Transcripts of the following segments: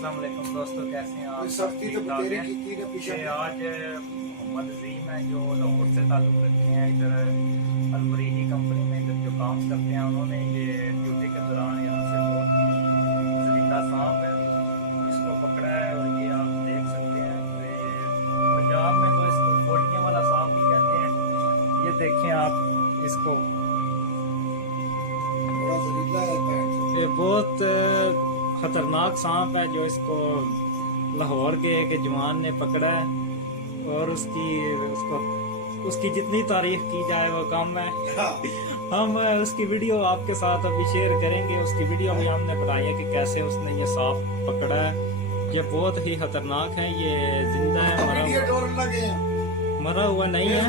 अस्सलाम वालेकुम दोस्तों, कैसे हैं आप? आज मोहम्मद अजीम है जो लाहौर से ताल्लुक़ रखते हैं। इधर अलमरीही कंपनी में इधर जो काम करते हैं, उन्होंने ये ड्यूटी के दौरान यहाँ से बहुत जहरीला सांप है इसको पकड़ा है। और ये आप देख सकते हैं, पंजाब में तो इसको गोलियां वाला सांप भी कहते हैं। ये देखें आप इसको, ये बहुत खतरनाक सांप है जो इसको लाहौर के एक जवान ने पकड़ा है। और उसकी जितनी तारीफ की जाए वो कम है। हम उसकी वीडियो आपके साथ अभी शेयर करेंगे। उसकी वीडियो में हमने बताई है कि कैसे उसने ये सांप पकड़ा है। ये बहुत ही खतरनाक है। ये जिंदा है, मरा हुआ नहीं है।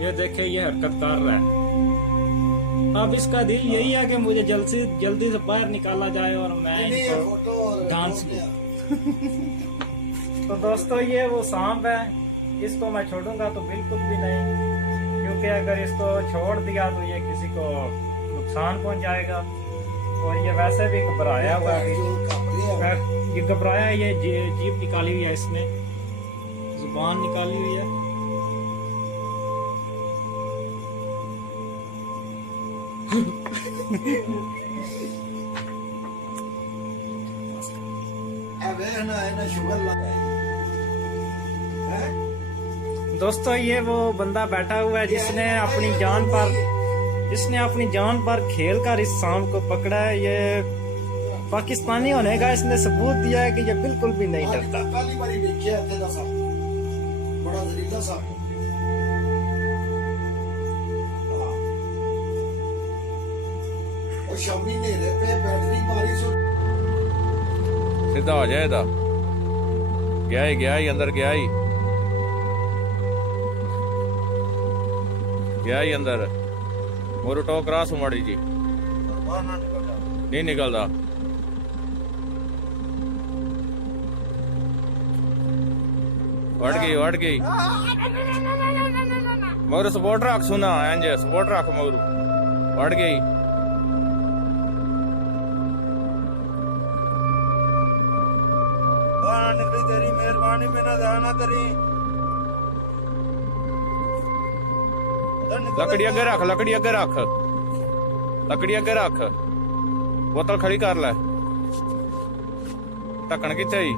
ये देखे ये हरकत कर रहा है। अब इसका दिल यही है कि मुझे जल्दी से बाहर निकाला जाए और मैं इनको डांस लूं। तो दोस्तों, ये वो सांप है, इसको मैं छोड़ूंगा तो बिल्कुल भी नहीं, क्योंकि अगर इसको छोड़ दिया तो ये किसी को नुकसान पहुंचाएगा। और ये वैसे भी घबराया हुआ है, ये घबराया है। ये जीभ निकाली हुई है, इसने जुबान निकाली हुई है। दोस्तों, ये वो बंदा बैठा हुआ है जिसने अपनी जान पर खेल कर इस सांप को पकड़ा है। ये पाकिस्तानी होने का इसने सबूत दिया है कि ये बिल्कुल भी नहीं डरता। सीधा हो जाए था, गया ही अंदर, गया ही अंदर। मोरू टो क्रॉस माड़ी जी, नहीं निकलता। वट गई मोरू, सपोर्ट रख, सुना इंज सपोर्ट रख मोरू। वट गई। तेरी मेहरबानी में ना जाना तेरी। लकड़ी अगे रख, बोतल खड़ी कर ले। ढक्कन किथे ही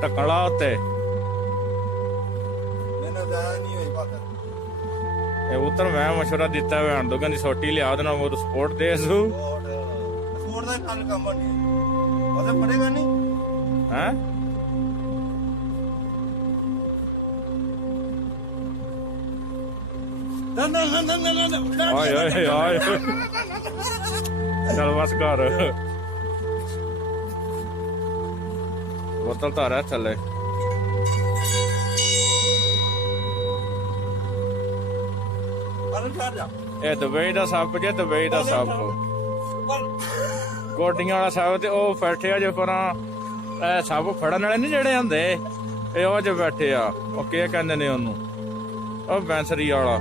ढक्कन ला उत्ते। उतर मैं मशवरा दिता है, दो कहती सोटी लिया देना, मोरू सपोर्ट दे सू पड़ेगा नहीं है। चल बस कर, बोतल तारा चले। ਇਹ ਦੁਬਈ ਦਾ ਸੱਪ ਜੇ, ਦੁਬਈ ਦਾ ਸੱਪ ਗੋਡੀਆਂ ਵਾਲਾ ਸੱਪ। ਤੇ ਉਹ ਬੈਠੇ ਆ ਜੇ ਪਰਾਂ, ਇਹ ਸੱਪ ਫੜਨ ਵਾਲੇ ਨਹੀਂ ਜਿਹੜੇ ਹੁੰਦੇ, ਇਹ ਉਹ ਜੇ ਬੈਠੇ ਆ। ਉਹ ਕੀ ਕਹਿੰਦੇ ਨੇ ਉਹਨੂੰ, ਉਹ ਬੈਂਸਰੀ ਵਾਲਾ।